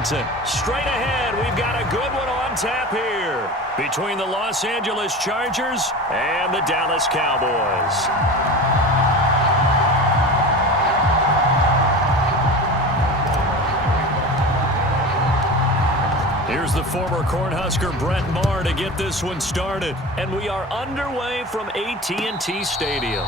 Washington. Straight ahead, we've got a good one on tap here between the Los Angeles Chargers and the Dallas Cowboys. Here's the former Cornhusker Brett Maher to get this one started. And we are underway from AT&T Stadium.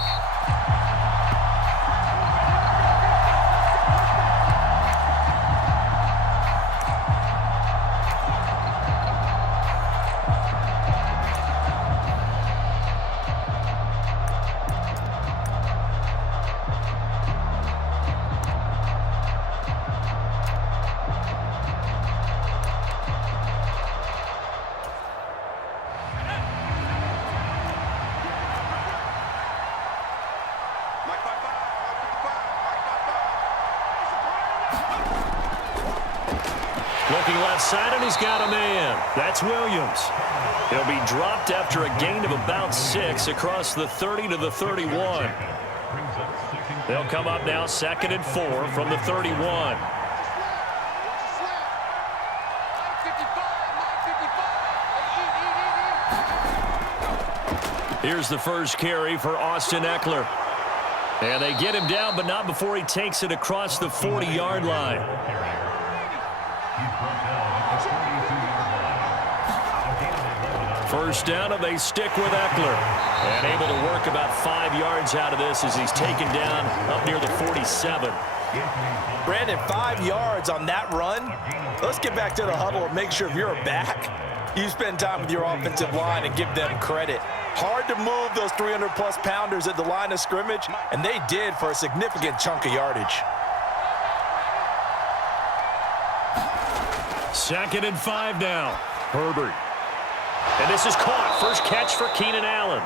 Looking left side, and he's got a man. That's Williams. He'll be dropped after a gain of about 6 across the 30 to the 31. They'll come up now 2nd and 4 from the 31. Here's the first carry for Austin Eckler. And they get him down, but not before he takes it across the 40-yard line. First down, and they stick with Eckler. And able to work about 5 yards out of this as he's taken down up near the 47. Brandon, 5 yards on that run. Let's get back to the huddle and make sure if you're a back, you spend time with your offensive line and give them credit. Hard to move those 300-plus pounders at the line of scrimmage, and they did for a significant chunk of yardage. 2nd and 5 now. Herbert. And this is caught. First catch for Keenan Allen.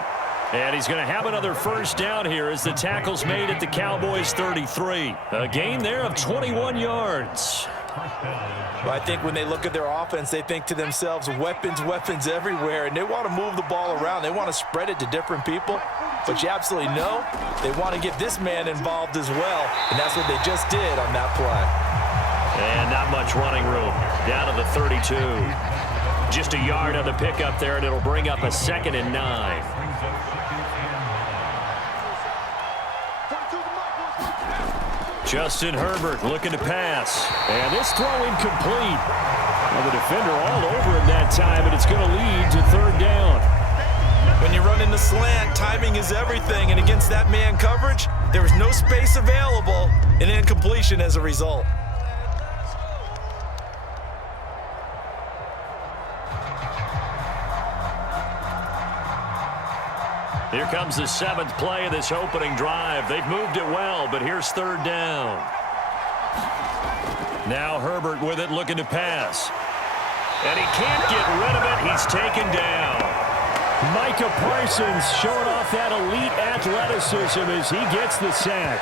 And he's going to have another first down here as the tackle's made at the Cowboys' 33. A gain there of 21 yards. Well, I think when they look at their offense, they think to themselves, weapons, weapons everywhere, and they want to move the ball around. They want to spread it to different people. But you absolutely know they want to get this man involved as well, and that's what they just did on that play. And not much running room. Down to the 32. Just a yard on the pickup there, and it'll bring up a 2nd and 9. Justin Herbert looking to pass. And this throw incomplete. Well, the defender all over him that time, and it's going to lead to 3rd down. When you run in the slant, timing is everything, and against that man coverage, there was no space available, and incompletion as a result. Here comes the 7th play of this opening drive. They've moved it well, but here's 3rd down. Now Herbert with it, looking to pass. And he can't get rid of it. He's taken down. Micah Parsons showing off that elite athleticism as he gets the sack.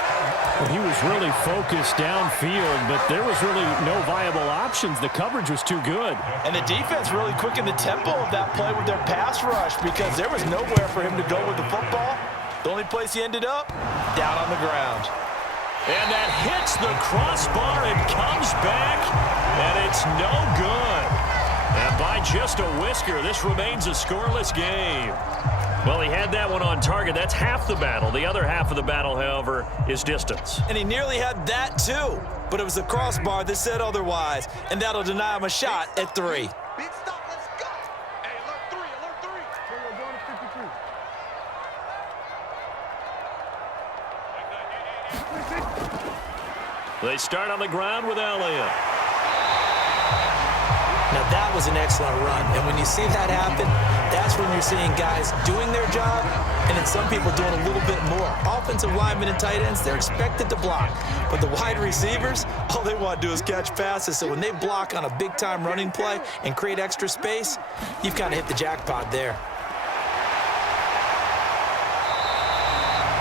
Well, he was really focused downfield, but there was really no viable options. The coverage was too good. And the defense really quickened the tempo of that play with their pass rush because there was nowhere for him to go with the football. The only place he ended up, down on the ground. And that hits the crossbar and comes back, and it's no good. And by just a whisker, this remains a scoreless game. Well, he had that one on target. That's half the battle. The other half of the battle, however, is distance. And he nearly had that, too. But it was the crossbar that said otherwise, and that'll deny him a shot at 3. Big stop, let's go. Hey, alert 3, alert 3. We're going to 53. They start on the ground with Elliott. Now, that was an excellent run. And when you see that happen, that's when you're seeing guys doing their job and then some people doing a little bit more. Offensive linemen and tight ends, they're expected to block. But the wide receivers, all they want to do is catch passes. So when they block on a big-time running play and create extra space, you've kind of hit the jackpot there.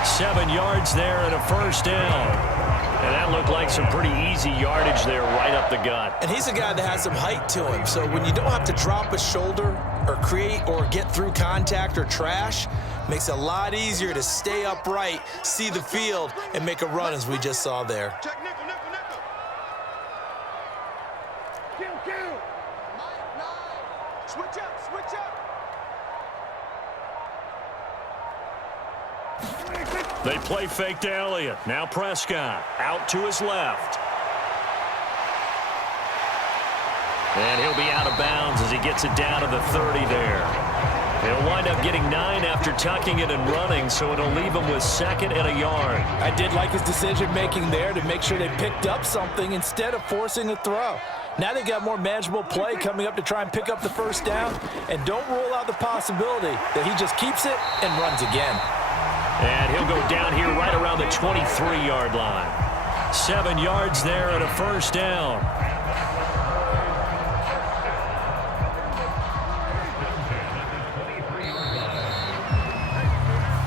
7 yards there and a first down. And that looked like some pretty easy yardage there right up the gut. And he's a guy that has some height to him. So when you don't have to drop a shoulder or create or get through contact or trash, makes it a lot easier to stay upright, see the field, and make a run as we just saw there. Kill. Switch up. They play fake to Elliott. Now Prescott out to his left. And he'll be out of bounds as he gets it down to the 30 there. He'll wind up getting 9 after tucking it and running, so it'll leave him with 2nd and a yard. I did like his decision-making there to make sure they picked up something instead of forcing a throw. Now they've got more manageable play coming up to try and pick up the first down, and don't rule out the possibility that he just keeps it and runs again. And he'll go down here right around the 23-yard line. 7 yards there and a first down.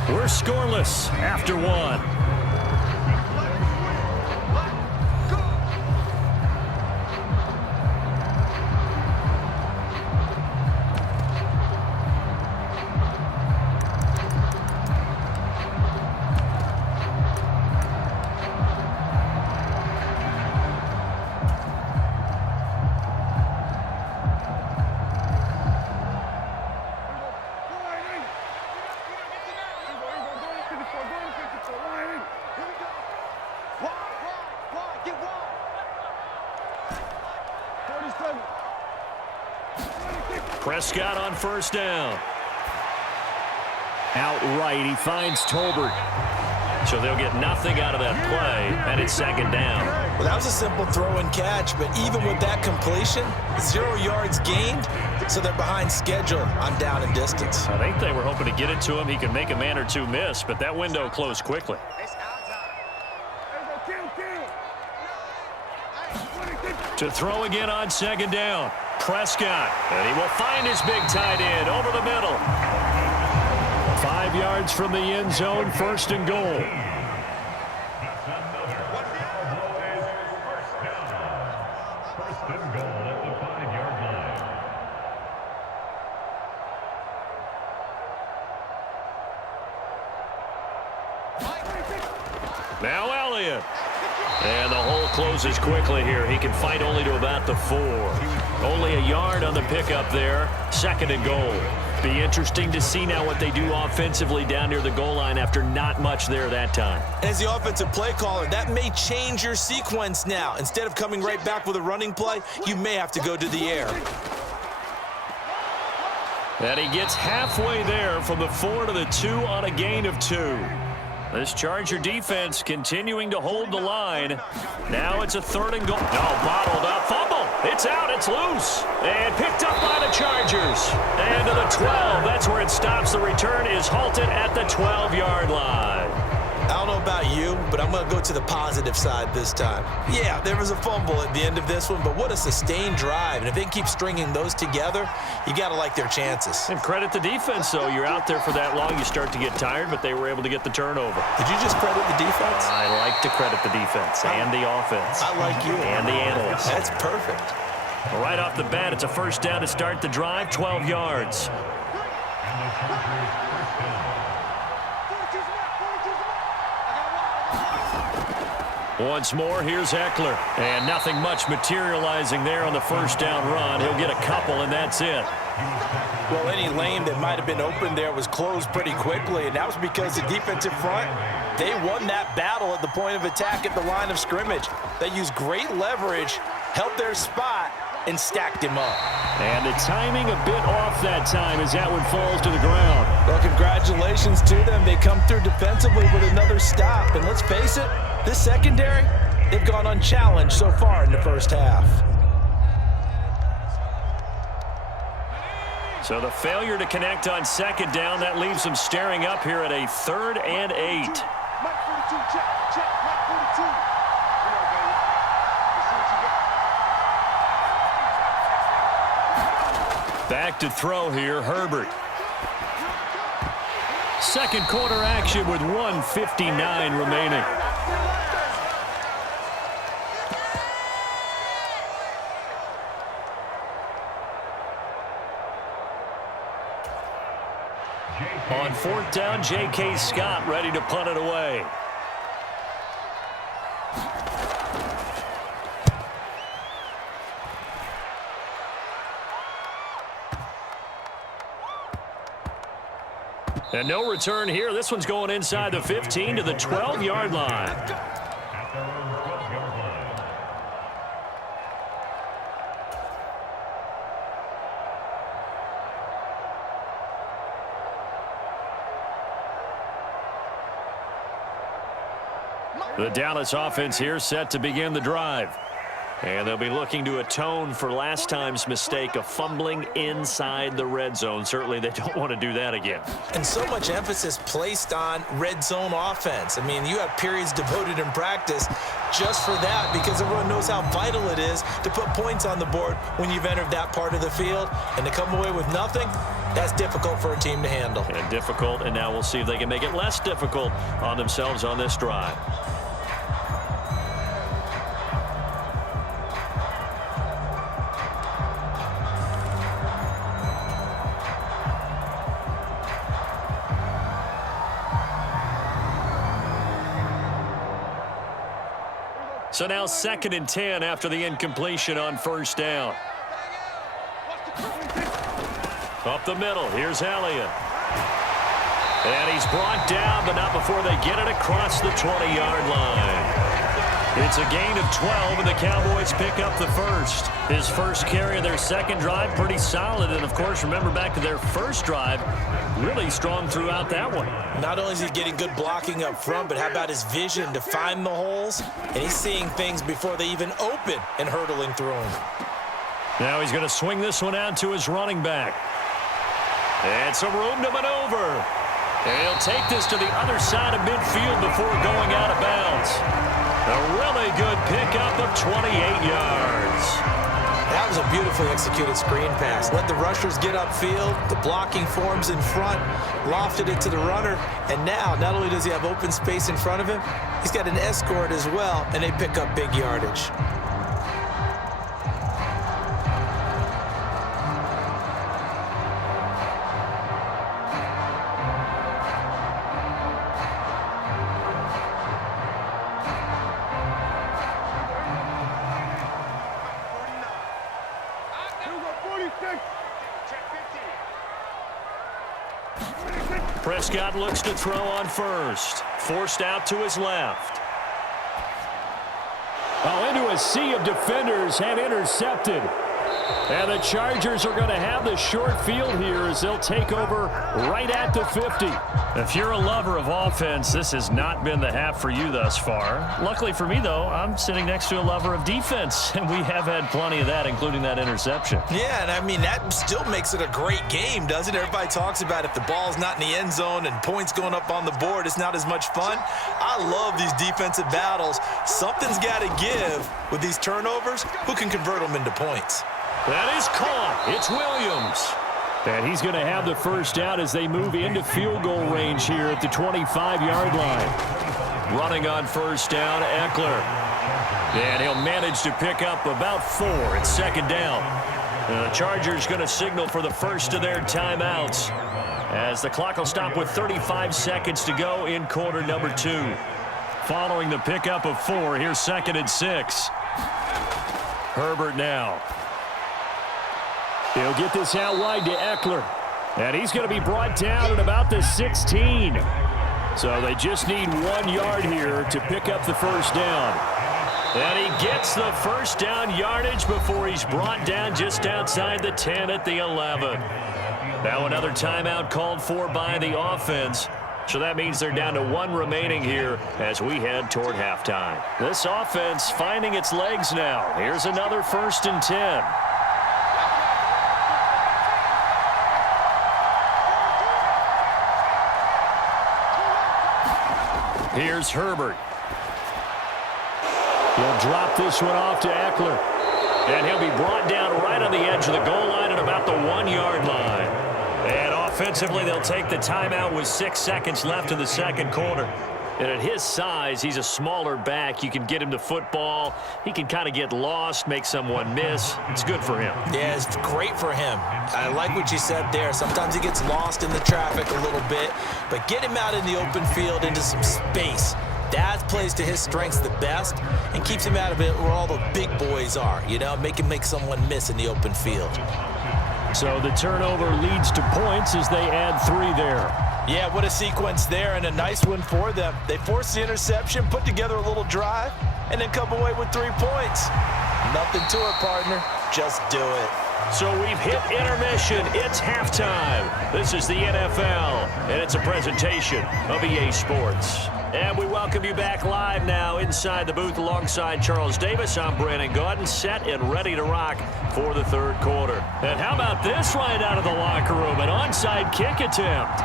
We're scoreless after 1. Prescott on first down. Outright, he finds Tolbert. So they'll get nothing out of that play, and it's 2nd down. Well, that was a simple throw and catch, but even with that completion, 0 yards gained, so they're behind schedule on down and distance. I think they were hoping to get it to him. He could make a man or two miss, but that window closed quickly. To throw again on 2nd down. Prescott, and he will find his big tight end over the middle. 5 yards from the end zone, 1st and goal. Now Elliott. And the hole closes quickly here. He can fight only to about the 4. Only a yard on the pickup there. 2nd and goal. Be interesting to see now what they do offensively down near the goal line after not much there that time. As the offensive play caller, that may change your sequence now. Instead of coming right back with a running play, you may have to go to the air. And he gets halfway there from the 4 to the 2 on a gain of 2. This Charger defense continuing to hold the line. Now it's a 3rd and goal. No, bottled up. Fumble. It's out. It's loose. And picked up by the Chargers. And to the 12. That's where it stops. The return is halted at the 12-yard line. I don't know about you, but I'm going to go to the positive side this time. Yeah, there was a fumble at the end of this one, but what a sustained drive. And if they keep stringing those together, you got to like their chances. And credit the defense, though. You're out there for that long, you start to get tired, but they were able to get the turnover. Did you just credit the defense? I like to credit the defense and the offense. I like you. And the analysts. That's perfect. Right off the bat, it's a first down to start the drive, 12 yards. Once more, here's Eckler. And nothing much materializing there on the first down run. He'll get a couple, and that's it. Well, any lane that might have been open there was closed pretty quickly, and that was because the defensive front, they won that battle at the point of attack at the line of scrimmage. They used great leverage, helped their spot, and stacked him up. And the timing a bit off that time as that one falls to the ground. Well, congratulations to them. They come through defensively with another stop. And let's face it, this secondary, they've gone unchallenged so far in the first half. So the failure to connect on 2nd down, that leaves them staring up here at a 3rd and 8. Back to throw here, Herbert. Second quarter action with 1:59 remaining. On 4th down, J.K. Scott ready to punt it away. And no return here. This one's going inside the 15 to the 12-yard line. The Dallas offense here set to begin the drive. And they'll be looking to atone for last time's mistake of fumbling inside the red zone. Certainly they don't want to do that again. And so much emphasis placed on red zone offense. I mean, you have periods devoted in practice just for that because everyone knows how vital it is to put points on the board when you've entered that part of the field. And to come away with nothing, that's difficult for a team to handle. And difficult, and now we'll see if they can make it less difficult on themselves on this drive. So now 2nd and 10 after the incompletion on first down. Up the middle, here's Elliott. And he's brought down, but not before they get it across the 20-yard line. It's a gain of 12, and the Cowboys pick up the first. His first carry of their second drive, pretty solid. And, of course, remember back to their first drive, really strong throughout that one. Not only is he getting good blocking up front, but how about his vision to find the holes? And he's seeing things before they even open and hurdling through them. Now he's going to swing this one out to his running back. And some room to maneuver. And he'll take this to the other side of midfield before going out of bounds. A really good pickup of 28 yards. That was a beautifully executed screen pass. Let the rushers get upfield. The blocking forms in front. Lofted it to the runner. And now, not only does he have open space in front of him, he's got an escort as well, and they pick up big yardage. Prescott looks to throw on first. Forced out to his left. Oh, into a sea of defenders and intercepted. And the Chargers are going to have the short field here as they'll take over right at the 50. If you're a lover of offense, this has not been the half for you thus far. Luckily for me, though, I'm sitting next to a lover of defense, and we have had plenty of that, including that interception. Yeah, and I mean, that still makes it a great game, doesn't it? Everybody talks about if the ball's not in the end zone and points going up on the board, it's not as much fun. I love these defensive battles. Something's got to give with these turnovers. Who can convert them into points? That is caught. It's Williams. And he's going to have the first down as they move into field goal range here at the 25-yard line. Running on first down, Eckler. And he'll manage to pick up about 4 at second down. The Chargers going to signal for the first of their timeouts as the clock will stop with 35 seconds to go in quarter number 2. Following the pickup of 4, here's 2nd and 6. Herbert now. He'll get this out wide to Eckler. And he's going to be brought down at about the 16. So they just need 1 yard here to pick up the first down. And he gets the first down yardage before he's brought down just outside the 10 at the 11. Now another timeout called for by the offense. So that means they're down to 1 remaining here as we head toward halftime. This offense finding its legs now. Here's another 1st and 10. Here's Herbert. He'll drop this one off to Eckler. And he'll be brought down right on the edge of the goal line at about the 1 yard line. And offensively, they'll take the timeout with 6 seconds left in the second quarter. And at his size, he's a smaller back. You can get him to football. He can kind of get lost, make someone miss. It's good for him. Yeah, it's great for him. I like what you said there. Sometimes he gets lost in the traffic a little bit, but get him out in the open field into some space. That plays to his strengths the best and keeps him out of it where all the big boys are, you know, make him make someone miss in the open field. So the turnover leads to points as they add 3 there. Yeah, what a sequence there, and a nice one for them. They forced the interception, put together a little drive, and then come away with 3 points. Nothing to it, partner. Just do it. So we've hit intermission. It's halftime. This is the NFL, and it's a presentation of EA Sports. And we welcome you back live now inside the booth alongside Charles Davis. I'm Brandon Gaudin, set and ready to rock for the third quarter. And how about this right out of the locker room? An onside kick attempt.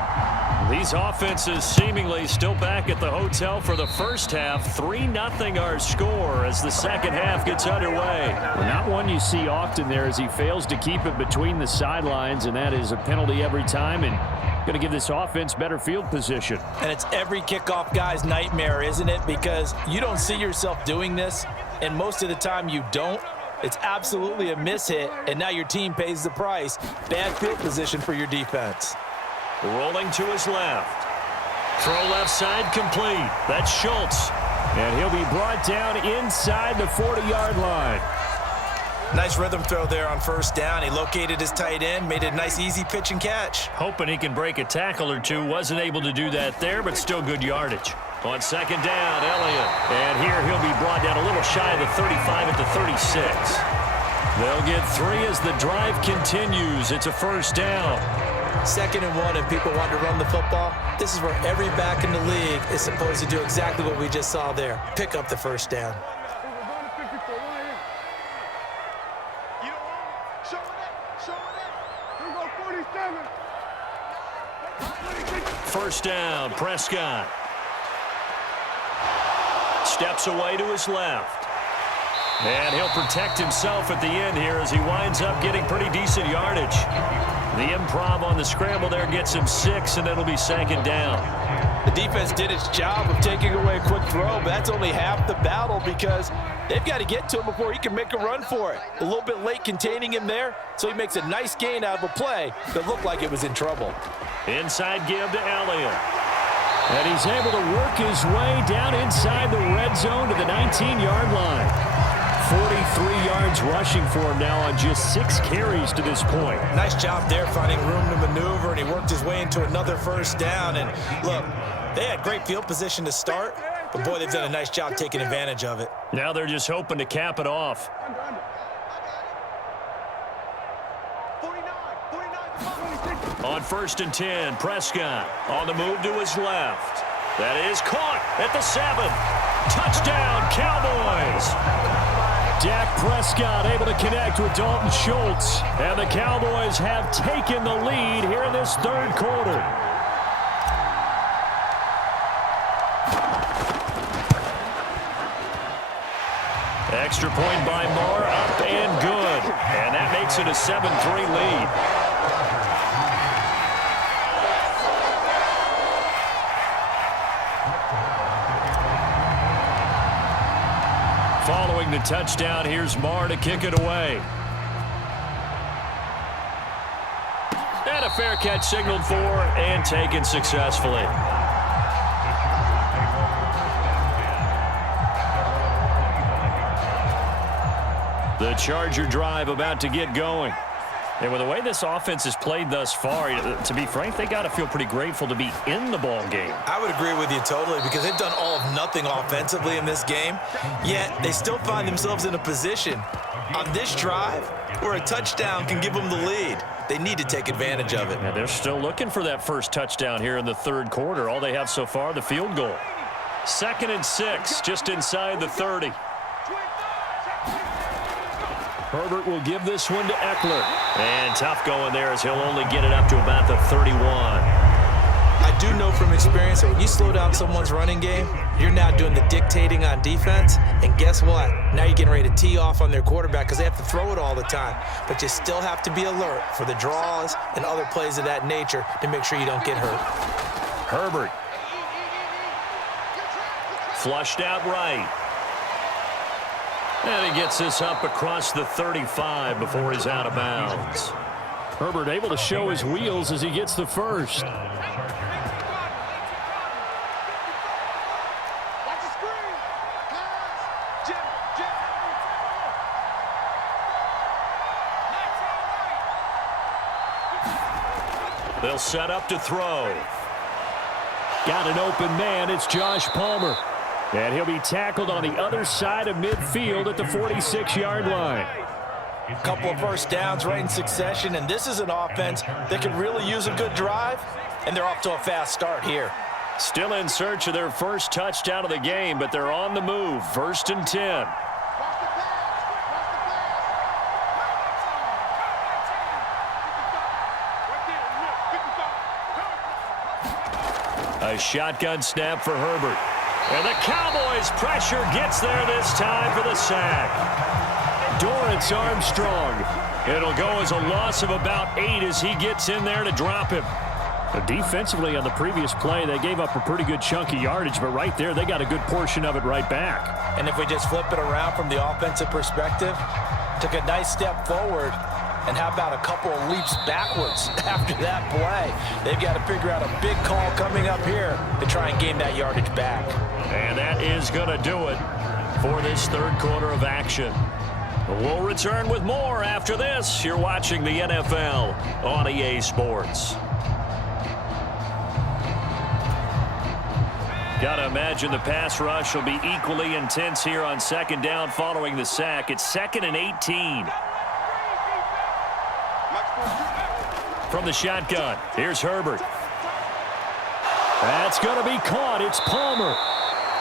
These offenses seemingly still back at the hotel for the first half. 3-0 our score as the second half gets underway. Well, not one you see often there as he fails to keep it between the sidelines, and that is a penalty every time and going to give this offense better field position. And it's every kickoff guy's nightmare, isn't it? Because you don't see yourself doing this, and most of the time you don't. It's absolutely a mishit, and now your team pays the price. Bad field position for your defense. Rolling to his left. Throw left side complete. That's Schultz. And he'll be brought down inside the 40-yard line. Nice rhythm throw there on first down. He located his tight end, made a nice easy pitch and catch. Hoping he can break a tackle or two. Wasn't able to do that there, but still good yardage. On second down, Elliott. And here he'll be brought down a little shy of the 35 at the 36. They'll get 3 as the drive continues. It's a first down. 2nd and 1, and people want to run the football. This is where every back in the league is supposed to do exactly what we just saw there. Pick up the first down. First down, Prescott. Steps away to his left. And he'll protect himself at the end here as he winds up getting pretty decent yardage. The improv on the scramble there gets him 6, and it'll be second down. The defense did its job of taking away a quick throw, but that's only half the battle because they've got to get to him before he can make a run for it. A little bit late containing him there, so he makes a nice gain out of a play that looked like it was in trouble. Inside give to Elliott. And he's able to work his way down inside the red zone to the 19-yard line. 43 yards rushing for him now on just 6 carries to this point. Nice job there finding room to maneuver, and he worked his way into another first down. And look, they had great field position to start, but boy, they've done a nice job taking advantage of it. Now they're just hoping to cap it off. On 1st and 10, Prescott on the move to his left. That is caught at the 7. Touchdown, Cowboys. Dak Prescott able to connect with Dalton Schultz. And the Cowboys have taken the lead here in this third quarter. Extra point by Moore, up and good. And that makes it a 7-3 lead. Following the touchdown, here's Moore to kick it away. And a fair catch signaled for and taken successfully. The Charger drive about to get going. And with the way this offense has played thus far, to be frank, they got to feel pretty grateful to be in the ball game. I would agree with you totally because they've done all of nothing offensively in this game, yet they still find themselves in a position on this drive where a touchdown can give them the lead. They need to take advantage of it. Yeah, they're still looking for that first touchdown here in the third quarter. All they have so far, the field goal. 2nd and 6, just inside the 30. Herbert will give this one to Eckler. And tough going there as he'll only get it up to about the 31. I do know from experience that when you slow down someone's running game, you're now doing the dictating on defense. And guess what? Now you're getting ready to tee off on their quarterback because they have to throw it all the time. But you still have to be alert for the draws and other plays of that nature to make sure you don't get hurt. Herbert. Flushed out right. And he gets this up across the 35 before he's out of bounds. Herbert able to show his wheels as he gets the first. They'll set up to throw. Got an open man. It's Josh Palmer. And he'll be tackled on the other side of midfield at the 46-yard line. A couple of first downs right in succession, and this is an offense that could really use a good drive, and they're off to a fast start here. Still in search of their first touchdown of the game, but they're on the move. 1st and 10. A shotgun snap for Herbert. And the Cowboys' pressure gets there this time for the sack. Dorrance Armstrong. It'll go as a loss of about 8 as he gets in there to drop him. Defensively on the previous play, they gave up a pretty good chunk of yardage, but right there, they got a good portion of it right back. And if we just flip it around from the offensive perspective, took a nice step forward, and how about a couple of leaps backwards after that play? They've got to figure out a big call coming up here to try and gain that yardage back. And that is going to do it for this third quarter of action. We'll return with more after this. You're watching the NFL on EA Sports. Got to imagine the pass rush will be equally intense here on second down following the sack. It's 2nd and 18. From the shotgun, here's Herbert. That's going to be caught. It's Palmer.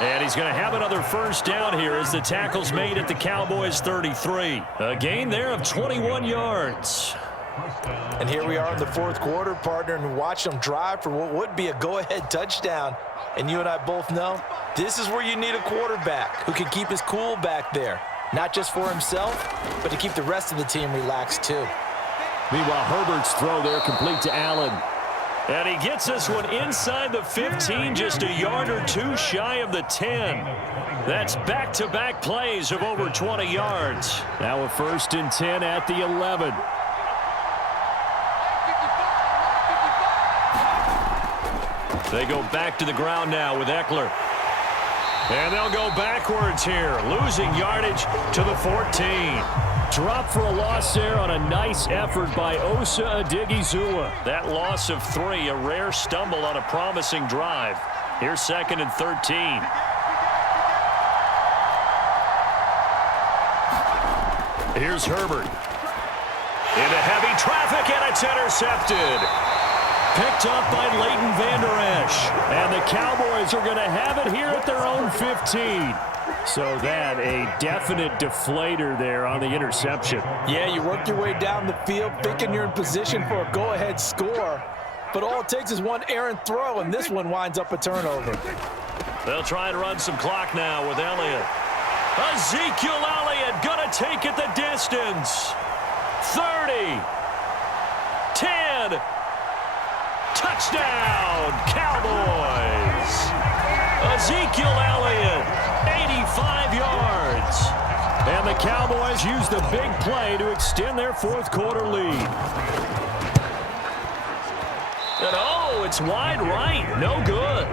And he's going to have another first down here as the tackle's made at the Cowboys' 33. A gain there of 21 yards. And here we are in the fourth quarter, partner, and watch them drive for what would be a go-ahead touchdown. And you and I both know this is where you need a quarterback who can keep his cool back there. Not just for himself, but to keep the rest of the team relaxed too. Meanwhile, Herbert's throw there complete to Allen. And he gets this one inside the 15, just a yard or two shy of the 10. That's back-to-back plays of over 20 yards. Now a 1st and 10 at the 11. They go back to the ground now with Eckler. And they'll go backwards here, losing yardage to the 14. Drop for a loss there on a nice effort by Osa Odighizuwa. That loss of 3, a rare stumble on a promising drive. Here's 2nd and 13. Here's Herbert. Into heavy traffic, and it's intercepted. Picked up by Leighton Vander Esch. And the Cowboys are going to have it here at their own 15. So that, a definite deflator there on the interception. Yeah, you work your way down the field thinking you're in position for a go-ahead score. But all it takes is one errant throw, and this one winds up a turnover. They'll try and run some clock now with Elliott. Ezekiel Elliott going to take it the distance. 30. 10. Touchdown, Cowboys. Ezekiel Elliott, 85 yards. And the Cowboys use the big play to extend their fourth quarter lead. And oh, it's wide right. No good.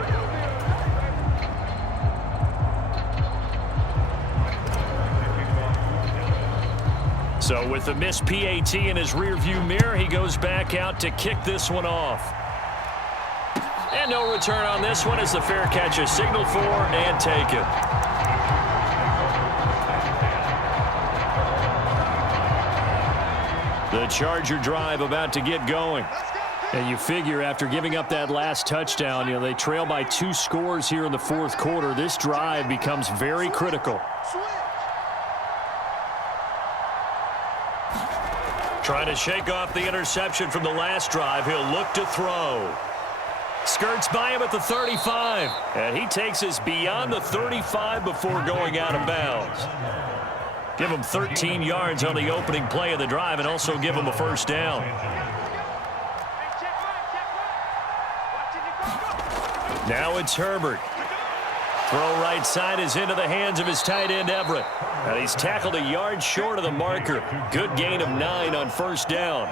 So with the missed PAT in his rearview mirror, he goes back out to kick this one off. And no return on this one as the fair catch is signaled for and taken. The Charger drive about to get going. And you figure after giving up that last touchdown, they trail by 2 scores here in the fourth quarter. This drive becomes very critical. Trying to shake off the interception from the last drive. He'll look to throw. Skirts by him at the 35. And he takes us beyond the 35 before going out of bounds. Give him 13 yards on the opening play of the drive and also give him a first down. Now it's Herbert. Throw right side is into the hands of his tight end Everett. And he's tackled a yard short of the marker. Good gain of 9 on first down.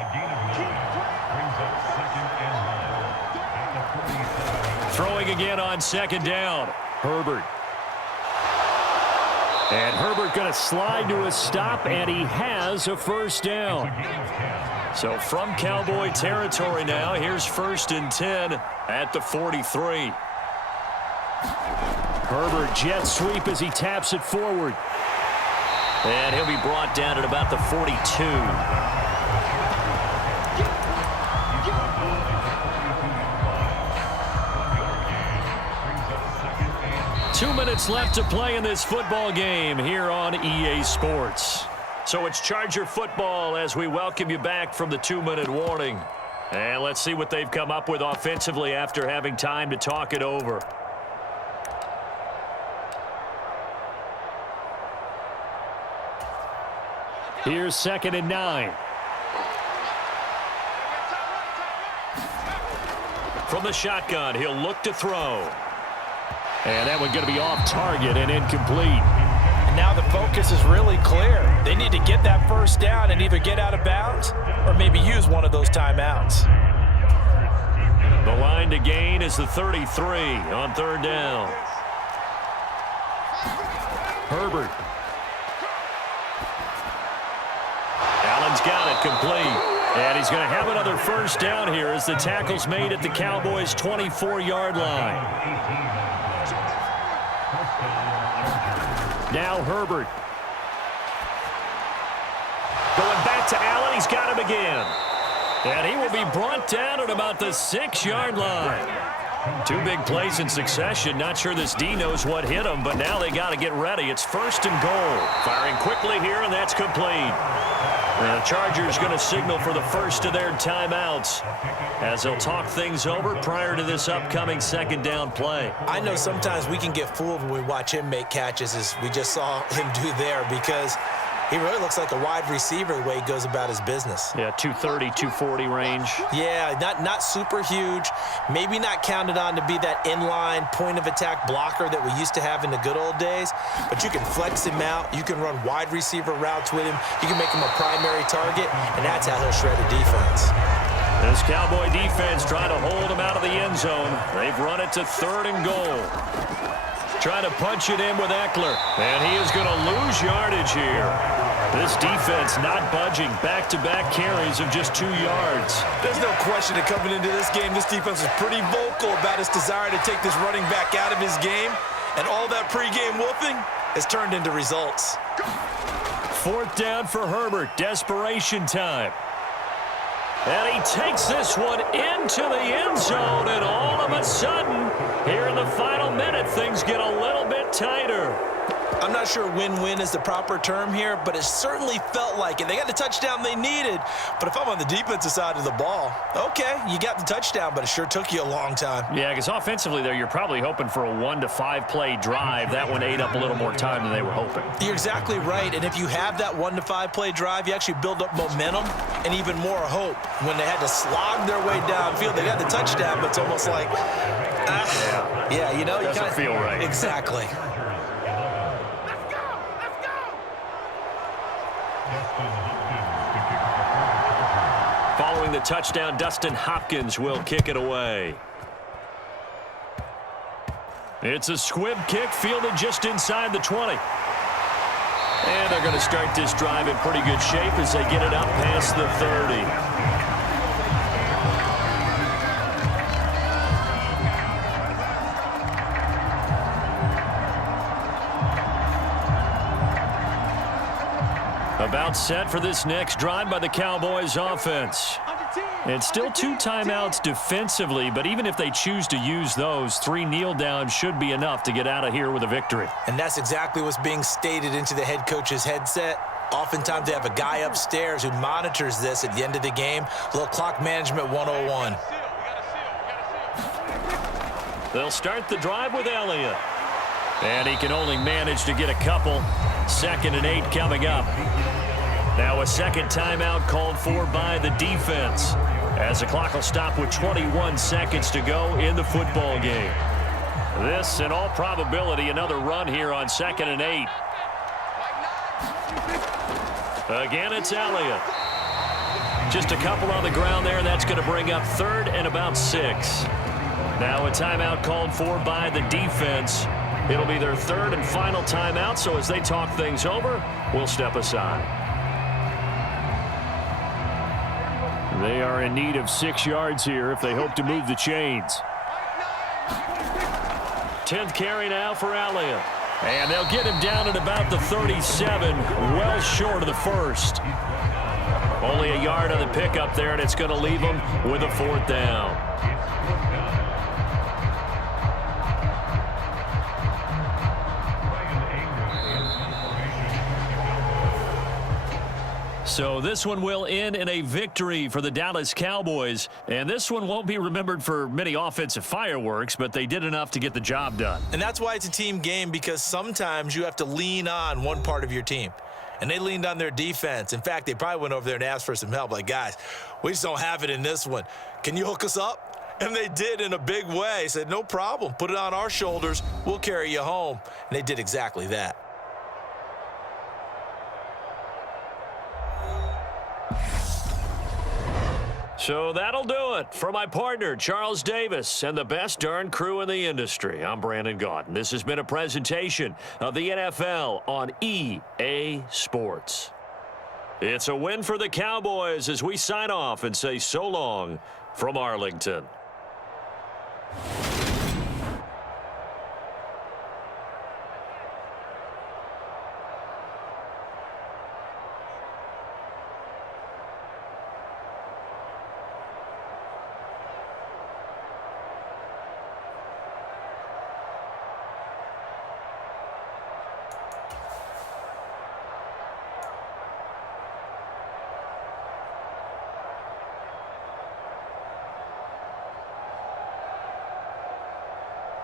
Throwing again on second down. Herbert. And Herbert going to slide to a stop, and he has a first down. So from Cowboy territory now, here's 1st and 10 at the 43. Herbert jet sweep as he taps it forward. And he'll be brought down at about the 42. 2 minutes left to play in this football game here on EA Sports. So it's Charger football as we welcome you back from the 2-minute warning. And let's see what they've come up with offensively after having time to talk it over. Here's 2nd and 9. From the shotgun, he'll look to throw. And that one going to be off target and incomplete. And now the focus is really clear. They need to get that first down and either get out of bounds or maybe use one of those timeouts. The line to gain is the 33 on 3rd down. Herbert. Allen's got it complete. And he's going to have another first down here as the tackle's made at the Cowboys' 24-yard line. Now Herbert. Going back to Allen. He's got him again. And he will be brought down at about the 6-yard line. 2 big plays in succession. Not sure this D knows what hit him, but now they got to get ready. It's 1st and goal. Firing quickly here, and that's complete. The Chargers going to signal for the first of their timeouts as they'll talk things over prior to this upcoming 2nd down play. I know sometimes we can get fooled when we watch him make catches, as we just saw him do there, because he really looks like a wide receiver the way he goes about his business. Yeah, 230, 240 range. Yeah, not super huge. Maybe not counted on to be that inline point-of-attack blocker that we used to have in the good old days. But you can flex him out. You can run wide receiver routes with him. You can make him a primary target, and that's how he'll shred a defense. This Cowboy defense trying to hold him out of the end zone. They've run it to 3rd and goal. Trying to punch it in with Eckler. And he is going to lose yardage here. This defense not budging. Back-to-back carries of just 2 yards. There's no question that coming into this game, this defense is pretty vocal about its desire to take this running back out of his game. And all that pregame whooping has turned into results. 4th down for Herbert. Desperation time. And he takes this one into the end zone, and all of a sudden, here in the final minute, things get a little bit tighter. I'm not sure win-win is the proper term here, but it certainly felt like it. They got the touchdown they needed, but if I'm on the defensive side of the ball, okay, you got the touchdown, but it sure took you a long time. Yeah, because offensively there, you're probably hoping for a 1 to 5 play drive. That one ate up a little more time than they were hoping. You're exactly right, and if you have that 1 to 5 play drive, you actually build up momentum and even more hope. When they had to slog their way downfield, they got the touchdown, but it's almost like, yeah, you know, you doesn't feel right. Exactly. Following the touchdown, Dustin Hopkins will kick it away. It's a squib kick fielded just inside the 20. And they're going to start this drive in pretty good shape as they get it up past the 30. About set for this next drive by the Cowboys offense. It's still 2 timeouts defensively, but even if they choose to use those, 3 kneel downs should be enough to get out of here with a victory. And that's exactly what's being stated into the head coach's headset. Oftentimes they have a guy upstairs who monitors this at the end of the game. A little clock management 101. They'll start the drive with Elliott. And he can only manage to get a couple. 2nd and 8 coming up. Now a second timeout called for by the defense, as the clock will stop with 21 seconds to go in the football game. This, in all probability, another run here on 2nd and 8. Again, it's Elliott. Just a couple on the ground there, and that's going to bring up 3rd and about 6. Now a timeout called for by the defense. It'll be their 3rd and final timeout, so as they talk things over, we'll step aside. They are in need of 6 yards here if they hope to move the chains. 10th carry now for Elliott. And they'll get him down at about the 37, well short of the first. Only a yard on the pickup there, and it's going to leave him with a 4th down. So this one will end in a victory for the Dallas Cowboys. And this one won't be remembered for many offensive fireworks, but they did enough to get the job done. And that's why it's a team game, because sometimes you have to lean on one part of your team. And they leaned on their defense. In fact, they probably went over there and asked for some help. Like, guys, we just don't have it in this one. Can you hook us up? And they did in a big way. Said, no problem. Put it on our shoulders. We'll carry you home. And they did exactly that. So that'll do it for my partner, Charles Davis, and the best darn crew in the industry. I'm Brandon Gaudin. This has been a presentation of the NFL on EA Sports. It's a win for the Cowboys as we sign off and say so long from Arlington.